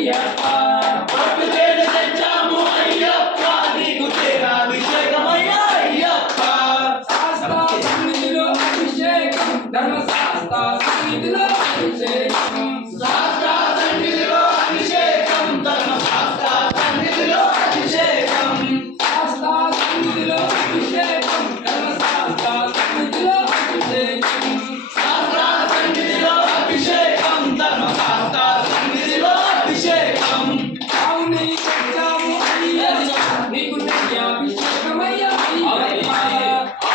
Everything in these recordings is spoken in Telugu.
అయ్యప్ప పట్టుదేని తెచ్చాము అయ్యప్ప నీకు తేనాభిషేకమయ్యా అయ్యప్ప శాస్త్ర సన్నిధిలో అభిషేకం ధర్మశాస్త్ర సన్నిధిలో అభిషేకం శాస్త్ర సన్నిధిలో అభిషేకం ధర్మశాస్త్ర సన్నిధిలో అభిషేకం శాస్త్ర సన్నిధిలో అభిషేకం ధర్మశాస్త్ర సన్నిధిలో అభిషేకం శాస్త్ర సన్నిధిలో అభిషేకం ధర్మశాస్త్ర సన్నిధిలో అభిషేకం అవుని తెచ్చాము అయ్యప్ప నీకు అభిషేకమయ్యా అయ్యప్ప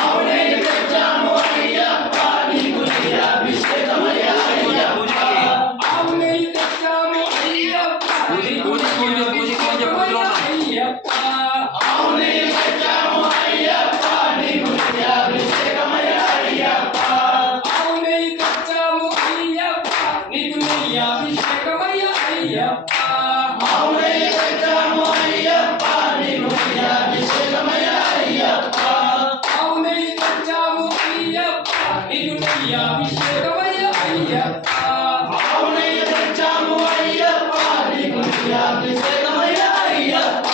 అవునే తెచ్చాము అయ్యప్ప నీకు అభిషేకమయ్యా అయ్యప్ప అవునే తెచ్చాము అయ్యప్ప నీకు అభిషేకమయ్యా అయ్యప్ప అవునే తెచ్చాము అయ్యప్ప నీకు అభిషేకమయ్యా అయ్యప్ప అవునే తెచ్చాము అయ్యప్ప నీకు అభిషేకమయ్యా అయ్యప్ప అవునే తెచ్చాము అయ్యప్ప నీకు అభిషేకమయ్యా అయ్యప్ప అవునే తెచ్చాము అయ్యప్ప నీకు అభిషేకమయ్యా అయ్యప్ప అవునే తెచ్చాము అయ్యప్ప నీకు అభిషేకమయ్యా అయ్యప్ప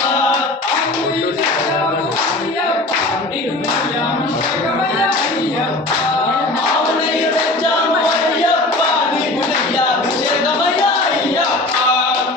అవునే తెచ్చాము అయ్యప్ప నీకు అభిషేకమయ్యా అయ్యప్ప అవునే తెచ్చాము అయ్యప్ప నీకు అభిషేకమయ్యా అయ్యప్ప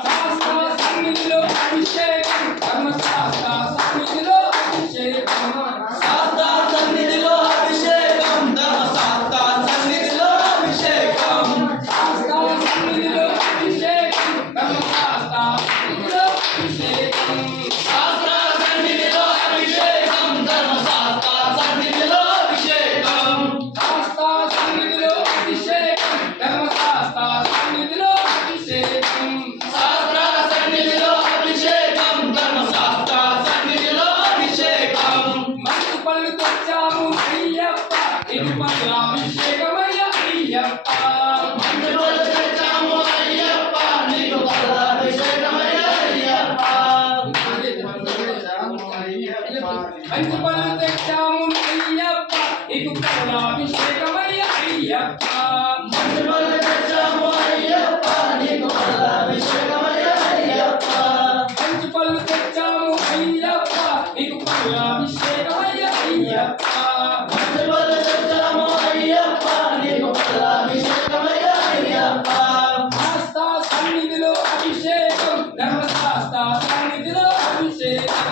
శాస్త్ర సన్నిధిలో అభిషేకం ధర్మశాస్త్ర సన్నిధిలో అభిషేకం శాస్త్ర సన్నిధిలో అభిషేకం ధర్మశాస్త్ర సన్నిధిలో అభిషేకం శాస్త్ర సన్నిధిలో అభిషేకం ధర్మశాస్త్ర సన్నిధిలో అభిషేకం శాస్త్ర సన్నిధిలో అభిషేకం ధర్మశాస్త్ర సన్నిధిలో అభిషేకం శాస్త్ర సన్నిధిలో అభిషేకం ధర్మశాస్త్ర సన్నిధిలో అభిషేకం శాస్త్ర సన్నిధిలో అభిషేకం ధర్మశాస్త్ర సన్నిధిలో అభిషేకం మంచి పళ్ళు తెచ్చాము అయ్యప్ప నీకు పళ్ళు అభిషేకమయ్యా అయ్యప్ప మంచులు తెచ్చాము అయ్యప్ప నీకు అభిషేకమయ్యా అయ్యప్ప మంచి పళ్ళు తెచ్చాము అయ్యప్ప నీకు పళ్ళు అభిషేకమయ్యా అయ్యప్ప మంచులు తెచ్చాము అయ్యప్ప నీకు అభిషేకమయ్యా అయ్యప్ప మంచి పళ్ళు తెచ్చాము అయ్యప్ప నీకు పళ్ళు అభిషేకమయ్యా అయ్యప్ప మంచులు తెచ్చాము అయ్యప్ప నీకు అభిషేకమయ్యా అయ్యప్ప శాస్త్ర సన్నిధిలో అభిషేకం ధర్మశాస్త్ర సన్నిధిలో అభిషేకం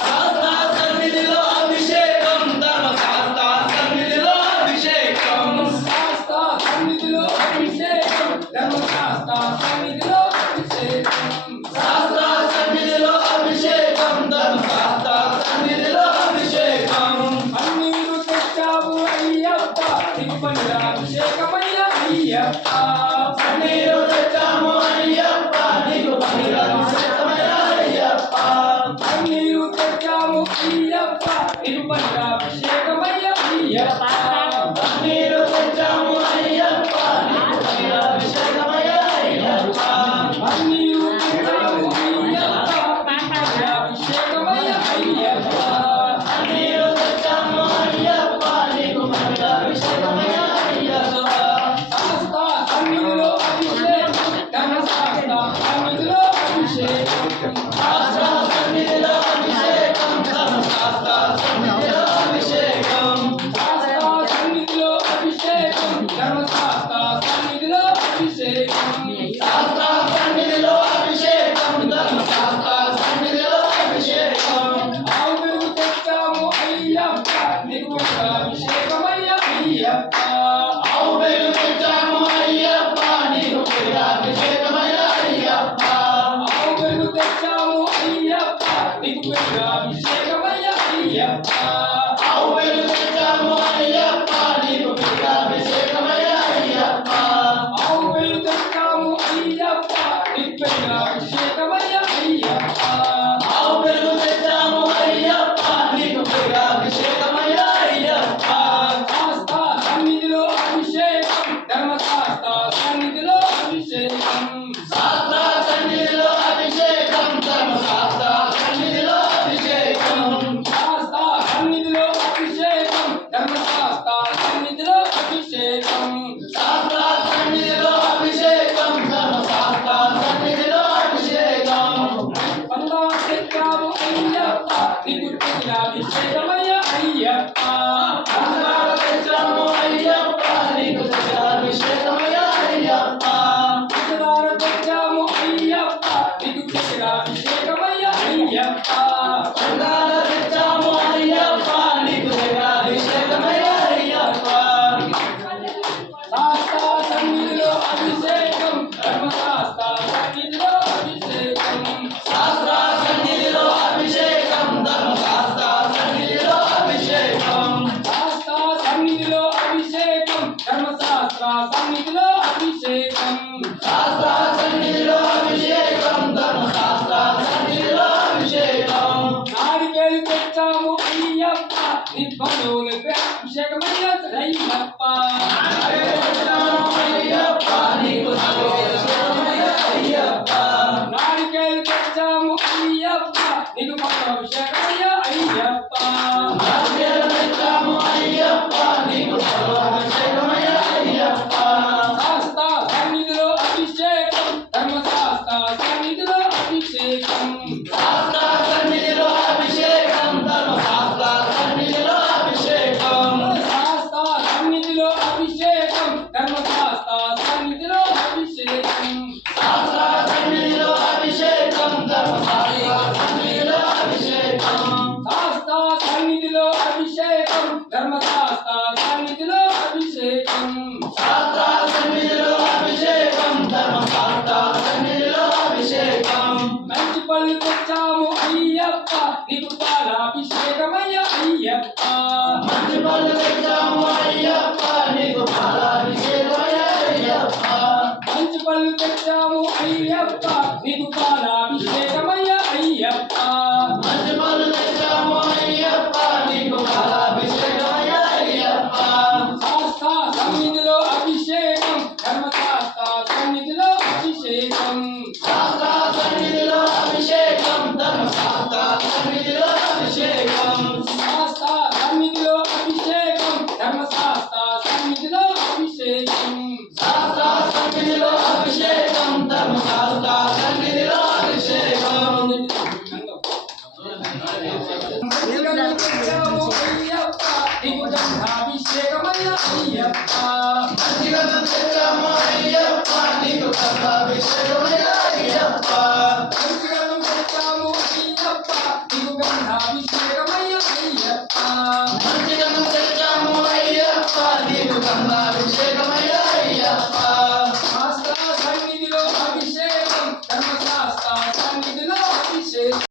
శాస్త్ర సన్నిధిలో అభిషేకం ధర్మశాస్త్ర సన్నిధిలో అభిషేకం శాస్త్ర సన్నిధిలో అభిషేకం ధర్మశాస్త్ర సన్నిధిలో అభిషేకం శాస్త్ర సన్నిధిలో అభిషేకం ధర్మశాస్త్ర సన్నిధిలో అభిషేకం పన్నీరు తెచ్చావు అయ్యప్ప నీకు పన్నీరు అభిషేకమయ్యా అయ్యప్ప పన్నీరు తెచ్చాము అయ్యప్ప నీకు అభిషేకమయ్యా అయ్యప్ప పన్నీరు తెచ్చాము అయ్యప్ప నీకు పన్నీరు అభిషేకమయ్యా అయ్యప్ప పన్నీరు తెచ్చాము అయ్యప్ప నీకు అభిషేకమయ్యా అయ్యప్ప పన్నీరు తెచ్చాము అయ్యప్ప నీకు అభిషేకమయ్యా అయ్యప్ప పన్నీరు తెచ్చాము అయ్యప్ప నీకు అభిషేకమయ్యా అయ్యప్ప శాస్త్ర సన్నిధిలో అభిషేకం ధర్మశాస్త్ర సన్నిధిలో అభిషేకం శాస్త్ర సన్నిధిలో అభిషేకం ధర్మశాస్త్ర సన్నిధిలో అభిషేకం శాస్త్ర సన్నిధిలో అభిషేకం ధర్మశాస్త్ర సన్నిధిలో అభిషేకం శాస్త్ర సన్నిధిలో అభిషేకం ధర్మశాస్త్ర సన్నిధిలో అభిషేకం ఆవు పెరుగు తెచ్చాము అయ్యప్ప నీకు అభిషేకమయ్యా అయ్యప్ప ఆవు పెరుగు తెచ్చాము అయ్యప్ప నీకు అభిషేకమయ్యా అయ్యప్ప ఆవు పెరుగు తెచ్చాము అయ్యప్ప నీకు అభిషేకమయ్యా అయ్యప్ప ఆవు పెరుగు తెచ్చాము అయ్యప్ప నీకు అభిషేకమయ్యా అయ్యప్ప ఆవు పెరుగు తెచ్చాము అయ్యప్ప నీకు అభిషేకమయ్యా అయ్యప్ప ఆవు పెరుగు తెచ్చాము అయ్యప్ప నీకు అభిషేకమయ్యా అయ్యప్ప శాస్త్ర సన్నిధిలో అభిషేకం ధర్మశాస్త్ర సన్నిధిలో అభిషేకం శాస్త్ర సన్నిధిలో అభిషేకం ధర్మశాస్త్ర సన్నిధిలో అభిషేకం శాస్త్ర అయ్యప్ప బంగాళ తెచ్చాము అయ్యప్ప నీకు క్షేత్రమయ్య అయ్యప్ప శాస్త్ర సన్నిధిలో అభిషేకం ధర్మశాస్త్ర సన్నిధిలో అభిషేకం శాస్త్ర సన్నిధిలో అభిషేకం ధర్మశాస్త్ర సన్నిధిలో అభిషేకం శాస్త్ర సన్నిధిలో అభిషేకం ధర్మశాస్త్ర సన్నిధిలో అభిషేకం శాస్త్ర సన్నిధిలో అభిషేకం ధర్మశాస్త్ర సన్నిధిలో అభిషేకం నారికేలు తెచ్చాము అయ్యప్ప నిత్వలోకి అభిషేకమయ్య అయ్యప్ప అయ్యప్ప నీకు క్షేత్రమయ్య అయ్యప్ప నారికేలు తెచ్చాము అయ్యప్ప నీకు అభిషేకమయ్య అయ్యప్ప నారికేలు తెచ్చాము అయ్యప్ప నీకు క్షేత్రమయ్య అయ్యప్ప శాస్త్ర సన్నిధిలో అభిషేకం ధర్మశాస్త్ర సన్నిధిలో అభిషేకం శాస్త్ర సన్నిధిలో అభిషేకం ధర్మశాస్త్ర సన్నిధిలో అభిషేకం శాస్త్ర సన్నిధిలో అభిషేకం ధర్మశాస్త్ర సన్నిధిలో అభిషేకం శాస్త్ర సన్నిధిలో అభిషేకం ధర్మశాస్త్ర సన్నిధిలో అభిషేకం శాస్త్ర సన్నిధిలో అభిషేకం ధర్మశాస్త్ర సన్నిధిలో అభిషేకం శాస్త్ర సన్నిధిలో అభిషేకం ధర్మశాస్త్ర సన్నిధిలో అభిషేకం మంచి పళ్ళు తెచ్చాము అయ్యప్ప నీకు పాలాభిషేకమయ్య అయ్యప్ప మంచి పళ్ళు తెచ్చాము అయ్యప్ప నీకు పాలాభిషేకమయ్య అయ్యప్ప మంచి పళ్ళు తెచ్చాము అయ్యప్ప నీకు పాలాభిషేకమయ్య అయ్యప్ప మంచి పళ్ళు తెచ్చాము అయ్యప్ప నీకు పాలాభిషేకమయ్య అయ్యప్ప శాస్త్ర సన్నిధిలో అభిషేకం ధర్మశాస్త్ర సన్నిధిలో అభిషేకం శాస్త్ర సన్నిధిలో అభిషేకం ధర్మశాస్త్ర సన్నిధిలో అభిషేకం శాస్త్ర సన్నిధిలో అభిషేకం ధర్మశాస్త్ర సన్నిధిలో అభిషేకం శాస్త్ర సన్నిధిలో అభిషేకం ధర్మశాస్త్ర సన్నిధిలో అభిషేకం అయ్యప్ప నీకు గంధాభిషేకమయ్య అయ్యప్ప మంచిగా